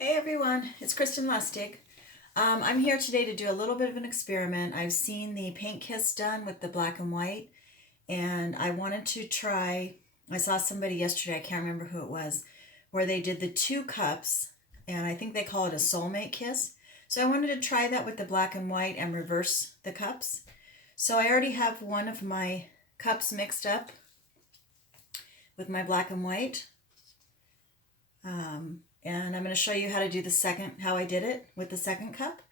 Hey everyone, it's Kristen Lustig. I'm here today to do a little bit of an experiment. I've seen the paint kiss done with the black and white, and I wanted to try. I saw somebody yesterday, I can't remember who it was, where they did the two cups, and I think they call it a soulmate kiss. So I wanted to try that with the black and white and reverse the cups. So I already have one of my cups mixed up with my black and white. And I'm going to show you how to do the second, how I did it with the second cup.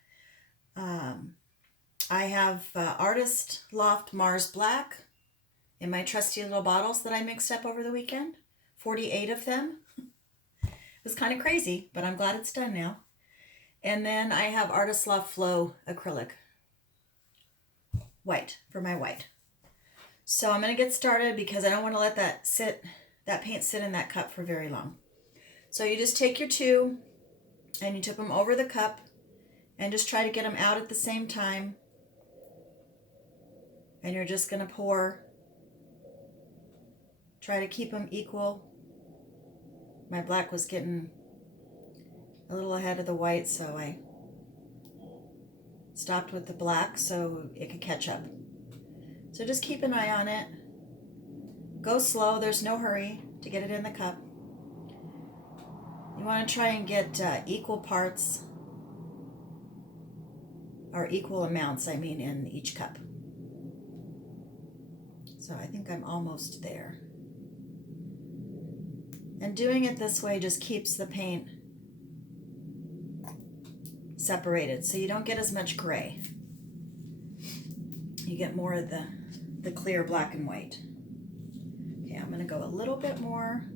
I have Artist Loft Mars Black in my trusty little bottles that I mixed up over the weekend. 48 of them. It was kind of crazy, but I'm glad it's done now. And then I have Artist Loft Flow acrylic white for my white. So I'm going to get started because I don't want to let that paint sit in that cup for very long. So you just take your two and you tip them over the cup and just try to get them out at the same time. And you're just going to pour. Try to keep them equal. My black was getting a little ahead of the white, so I stopped with the black so it could catch up. So just keep an eye on it. Go slow, there's no hurry to get it in the cup. You want to try and get equal parts, or equal amounts, I mean, in each cup. So I think I'm almost there. And doing it this way just keeps the paint separated, so you don't get as much gray. You get more of the clear black and white. Okay, I'm going to go a little bit more.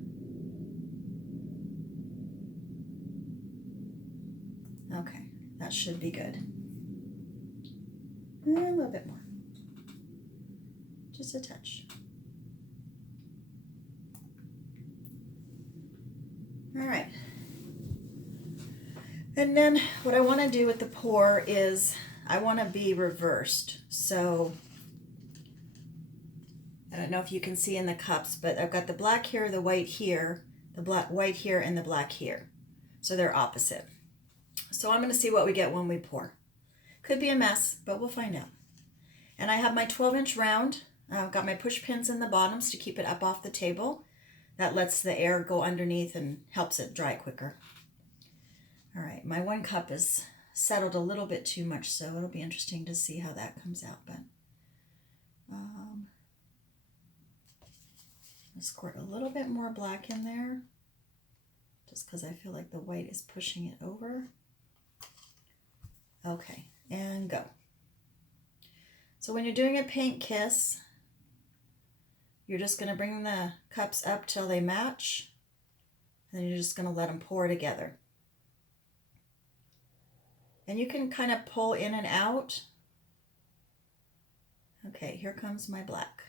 Okay, that should be good. And a little bit more. Just a touch. All right. And then what I want to do with the pour is I want to be reversed. So I don't know if you can see in the cups, but I've got the black here, the white here, the white here, and the black here. So they're opposite. So I'm going to see what we get when we pour. Could be a mess, but we'll find out. And I have my 12-inch round. I've got my push pins in the bottoms to keep it up off the table. That lets the air go underneath and helps it dry quicker. All right, my one cup is settled a little bit too much, so it'll be interesting to see how that comes out. But I'll squirt a little bit more black in there, just because I feel like the white is pushing it over. Okay, and go. So when you're doing a paint kiss, you're just going to bring the cups up till they match, and then you're just going to let them pour together. And you can kind of pull in and out. Okay, here comes my black.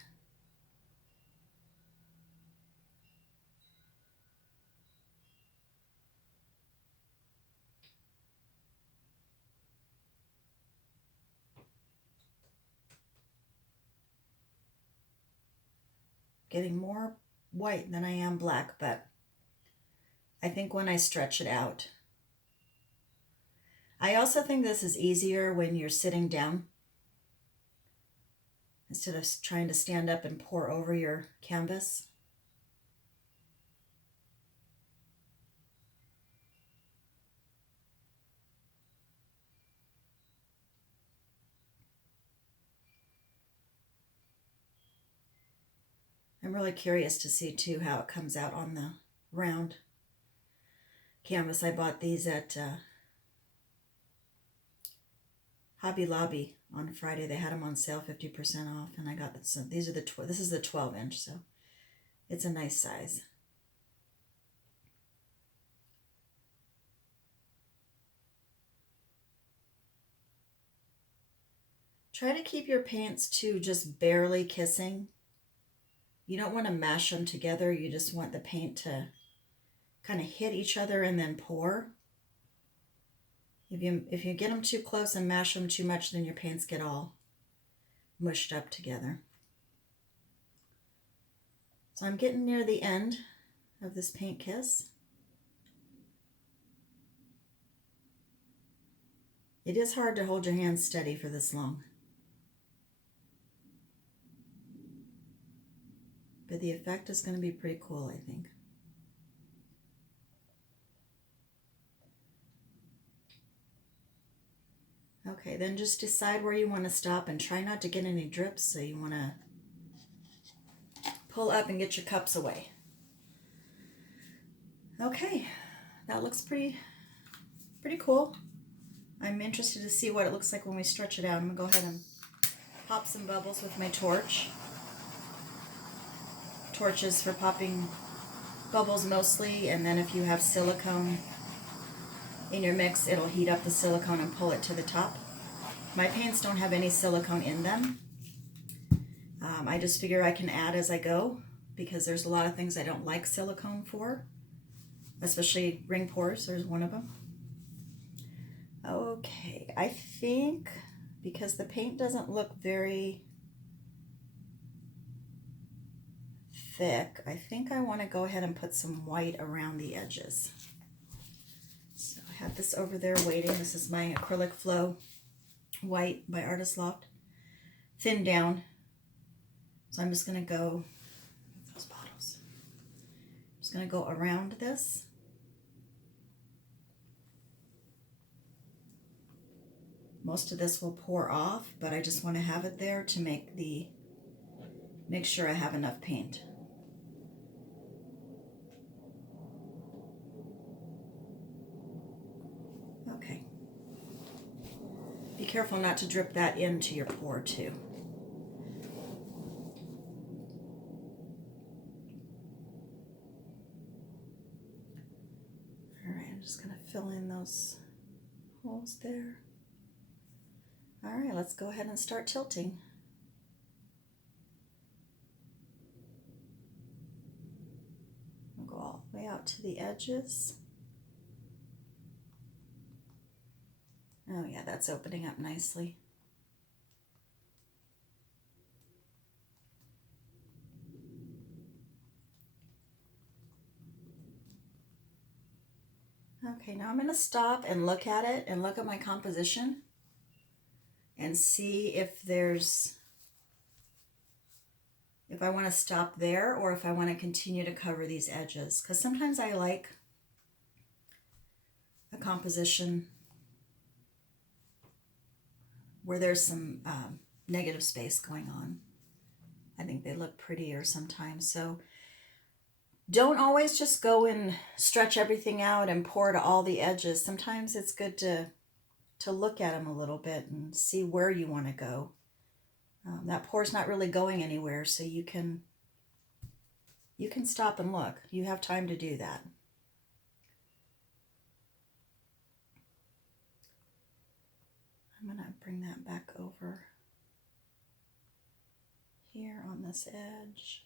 Getting more white than I am black, but I think when I stretch it out. I also think this is easier when you're sitting down instead of trying to stand up and pour over your canvas. I'm really curious to see too how it comes out on the round canvas. I bought these at Hobby Lobby on Friday. They had them on sale, 50% off, and I got some. These are this is the 12-inch, so it's a nice size. Try to keep your paints too just barely kissing. You don't want to mash them together. You just want the paint to kind of hit each other and then pour. If you get them too close and mash them too much, then your paints get all mushed up together. So I'm getting near the end of this paint kiss. It is hard to hold your hands steady for this long. But the effect is going to be pretty cool, I think. Okay, then just decide where you want to stop and try not to get any drips, so you want to pull up and get your cups away. Okay, that looks pretty cool. I'm interested to see what it looks like when we stretch it out. I'm going to go ahead and pop some bubbles with my torch. Torch is for popping bubbles mostly, and then if you have silicone in your mix, it'll heat up the silicone and pull it to the top. My paints don't have any silicone in them. I just figure I can add as I go, because there's a lot of things I don't like silicone for, especially ring pours. There's one of them. Okay, I think because the paint doesn't look very thick, I think I want to go ahead and put some white around the edges. So I have this over there waiting. This is my acrylic flow white by Artist Loft, thinned down. So I'm just going to go with those bottles. I'm just going to go around this. Most of this will pour off, but I just want to have it there to make sure I have enough paint. Okay. Be careful not to drip that into your pour too. All right, I'm just going to fill in those holes there. All right, let's go ahead and start tilting. We'll go all the way out to the edges. Oh yeah, that's opening up nicely. Okay, now I'm going to stop and look at it and look at my composition and see if I want to stop there or if I want to continue to cover these edges. Because sometimes I like a composition where there's some negative space going on. I think they look prettier sometimes. So don't always just go and stretch everything out and pour to all the edges. Sometimes it's good to look at them a little bit and see where you want to go. That pour's not really going anywhere, so you can stop and look. You have time to do that. I'm going to bring that back over here on this edge.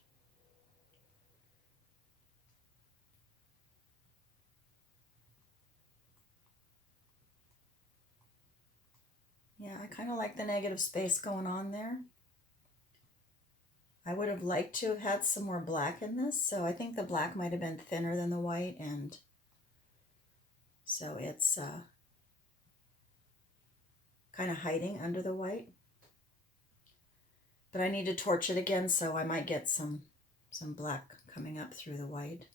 Yeah, I kind of like the negative space going on there. I would have liked to have had some more black in this, so I think the black might have been thinner than the white, and so it's kind of hiding under the white. But I need to torch it again, so I might get some black coming up through the white.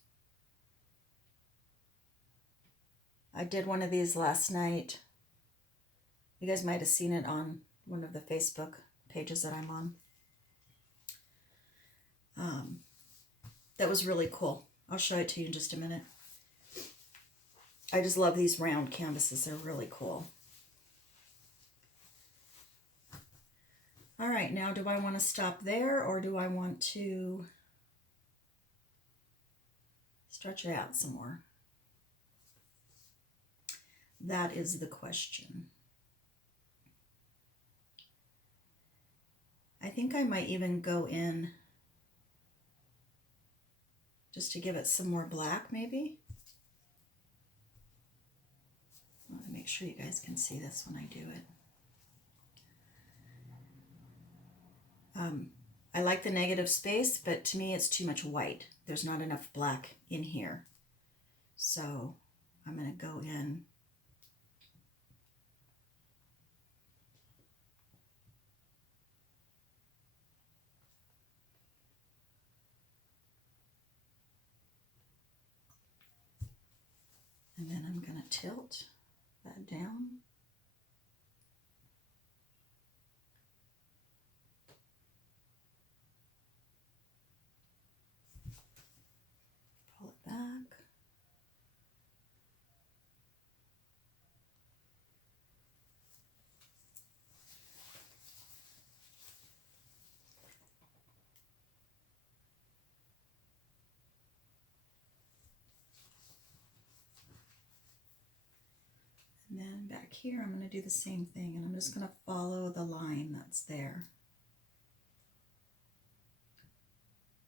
I did one of these last night. You guys might have seen it on one of the Facebook pages that I'm on. That was really cool. I'll show it to you in just a minute. I just love these round canvases. They're really cool. All right, now do I want to stop there or do I want to stretch it out some more? That is the question. I think I might even go in just to give it some more black, maybe. I want to make sure you guys can see this when I do it. I like the negative space, but to me it's too much white. There's not enough black in here. So I'm going to go in I'm going to tilt that down. Pull it back. And then back here, I'm going to do the same thing, and I'm just going to follow the line that's there.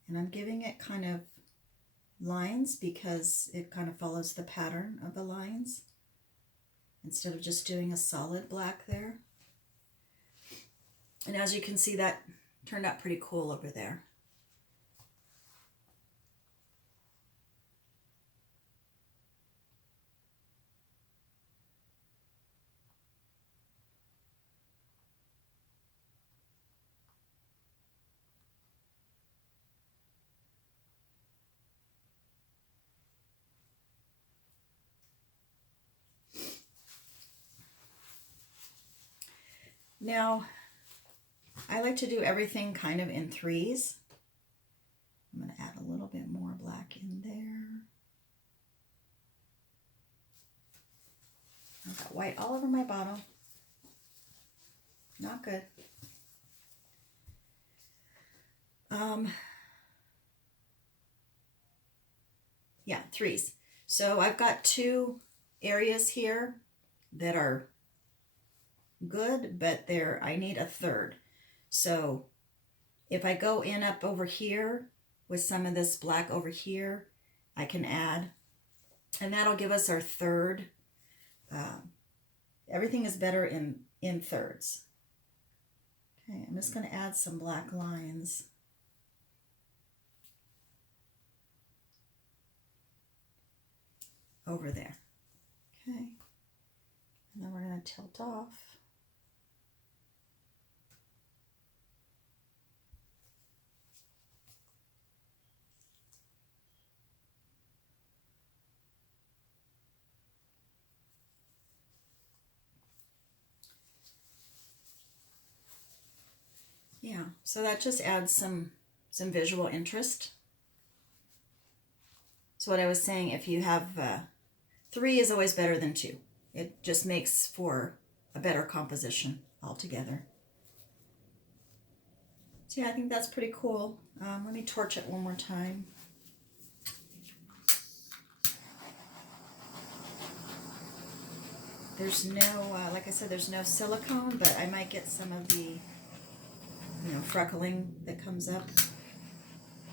And I'm giving it kind of lines because it kind of follows the pattern of the lines instead of just doing a solid black there. And as you can see, that turned out pretty cool over there. Now, I like to do everything kind of in threes. I'm going to add a little bit more black in there. I've got white all over my bottle. Not good. Yeah, threes. So I've got two areas here that are good, but I need a third. So if I go in up over here with some of this black over here, I can add, and that'll give us our third. Everything is better in thirds. Okay, I'm just going to add some black lines. Over there. Okay, and then we're going to tilt off. Yeah, so that just adds some visual interest. So what I was saying, if you have 3 is always better than 2. It just makes for a better composition altogether. So yeah, I think that's pretty cool. Let me torch it one more time. There's no, like I said, there's no silicone, but I might get some of the, freckling that comes up.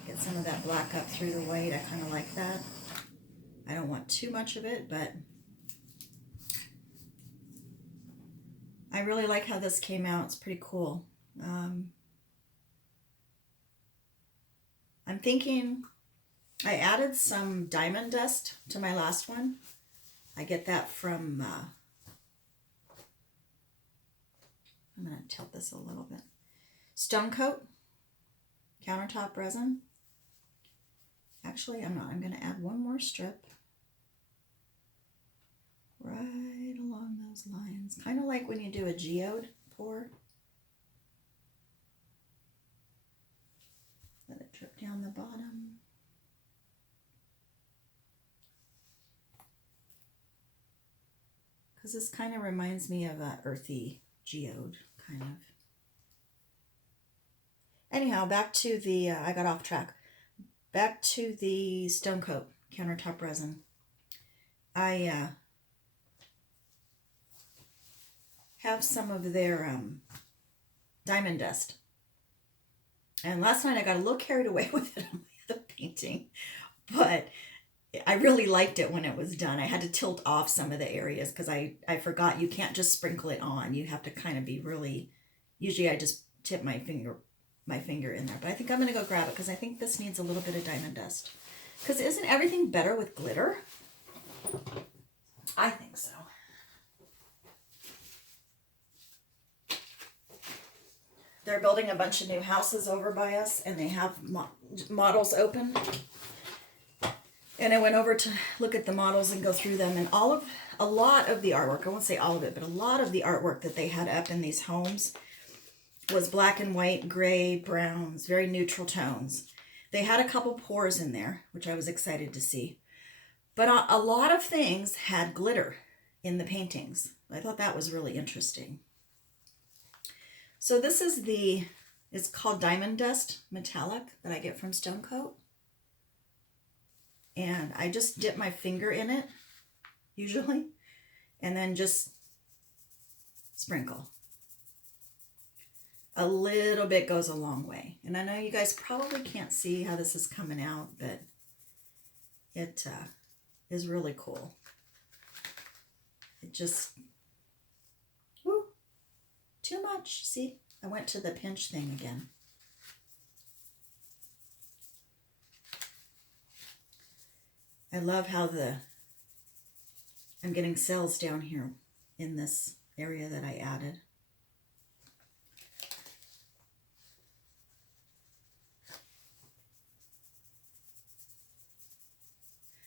Get some of that black up through the white. I kind of like that. I don't want too much of it, but I really like how this came out. It's pretty cool. I'm thinking I added some diamond dust to my last one. I get that from, I'm going to tilt this a little bit. Stone Coat countertop resin. Actually, I'm not. I'm going to add one more strip right along those lines. Kind of like when you do a geode pour. Let it drip down the bottom. Because this kind of reminds me of a earthy geode, kind of. Anyhow, back to the, I got off track. Back to the Stone Coat countertop resin. I have some of their diamond dust. And last night I got a little carried away with it on the painting, but I really liked it when it was done. I had to tilt off some of the areas because I forgot you can't just sprinkle it on. You have to kind of be really, usually I just tip my finger in there. But I think I'm going to go grab it because I think this needs a little bit of diamond dust. Because isn't everything better with glitter? I think so. They're building a bunch of new houses over by us, and they have models open. And I went over to look at the models and go through them, and a lot of the artwork, I won't say all of it, but a lot of the artwork that they had up in these homes was black and white, gray, browns, very neutral tones. They had a couple pours in there, which I was excited to see. But a lot of things had glitter in the paintings. I thought that was really interesting. So this is it's called Diamond Dust Metallic that I get from Stone Coat. And I just dip my finger in it, usually, and then just sprinkle. A little bit goes a long way. And I know you guys probably can't see how this is coming out, but it is really cool. It just, whoo, too much. See, I went to the pinch thing again. I love how I'm getting cells down here in this area that I added.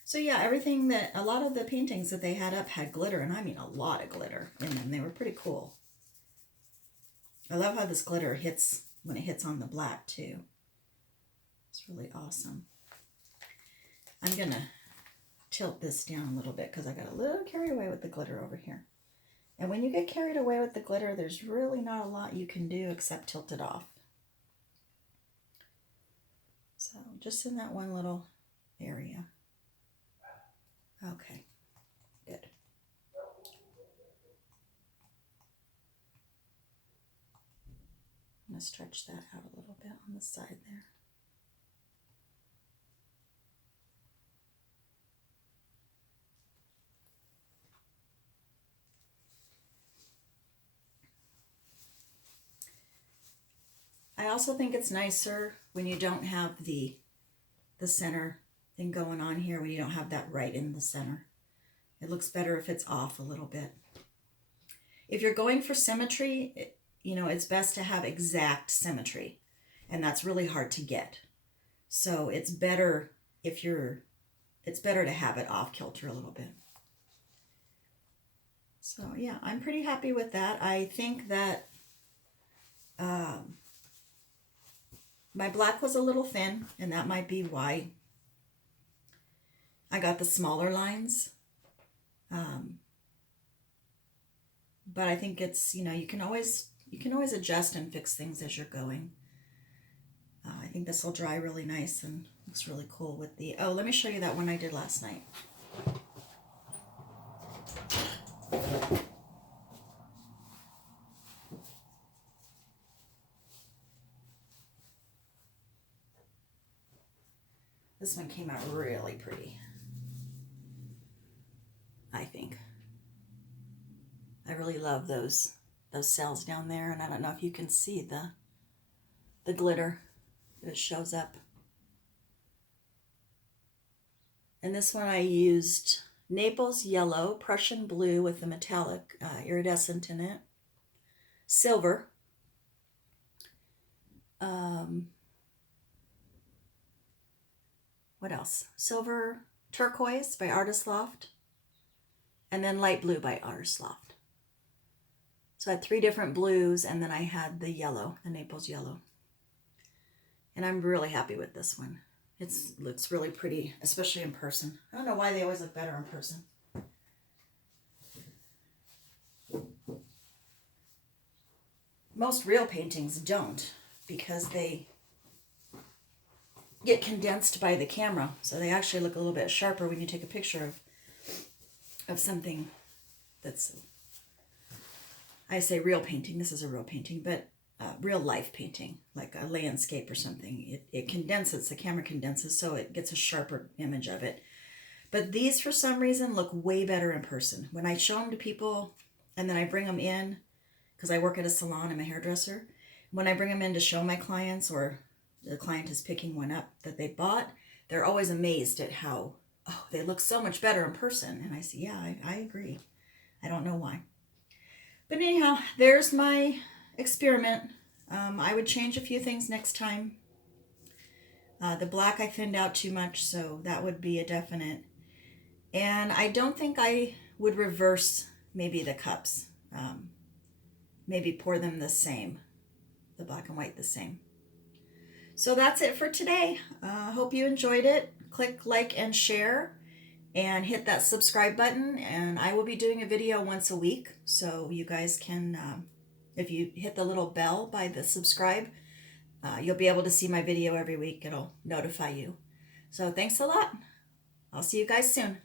So yeah, a lot of the paintings that they had up had glitter, and I mean a lot of glitter in them. They were pretty cool. I love how this glitter hits when it hits on the black too. It's really awesome. I'm gonna tilt this down a little bit because I got a little carried away with the glitter over here. And when you get carried away with the glitter, there's really not a lot you can do except tilt it off. So just in that one little area. Okay, good. I'm going to stretch that out a little bit on the side there. I also think it's nicer when you don't have the center thing going on here, when you don't have that right in the center. It looks better if it's off a little bit. If you're going for symmetry, it's best to have exact symmetry, and that's really hard to get. So it's better to have it off kilter a little bit. So yeah, I'm pretty happy with that. I think that my black was a little thin, and that might be why I got the smaller lines. But I think it's, you can always adjust and fix things as you're going. I think this will dry really nice and looks really cool with let me show you that one I did last night. This one came out really pretty, I think. I really love those cells down there, and I don't know if you can see the glitter that shows up. And this one I used Naples yellow, Prussian blue with the metallic iridescent in it, silver, what else? Silver turquoise by Artist Loft, and then light blue by Artist Loft. So I had 3 different blues, and then I had the yellow, the Naples yellow. And I'm really happy with this one. It looks really pretty, especially in person. I don't know why they always look better in person. Most real paintings don't, because they get condensed by the camera, so they actually look a little bit sharper when you take a picture of something that's, I say real painting, this is a real painting, but real life painting, like a landscape or something. It condenses, the camera condenses, so it gets a sharper image of it. But these, for some reason, look way better in person. When I show them to people, and then I bring them in, because I work at a salon, I'm a hairdresser, when I bring them in to show my clients, or the client is picking one up that they bought, they're always amazed at how, they look so much better in person. And I say, yeah, I agree. I don't know why. But anyhow, there's my experiment. I would change a few things next time. The black I thinned out too much, so that would be a definite. And I don't think I would reverse maybe the cups. Maybe pour them the same, the black and white the same. So that's it for today. Hope you enjoyed it. Click like and share and hit that subscribe button, and I will be doing a video once a week, so you guys can, if you hit the little bell by the subscribe, you'll be able to see my video every week. It'll notify you. So thanks a lot. I'll see you guys soon.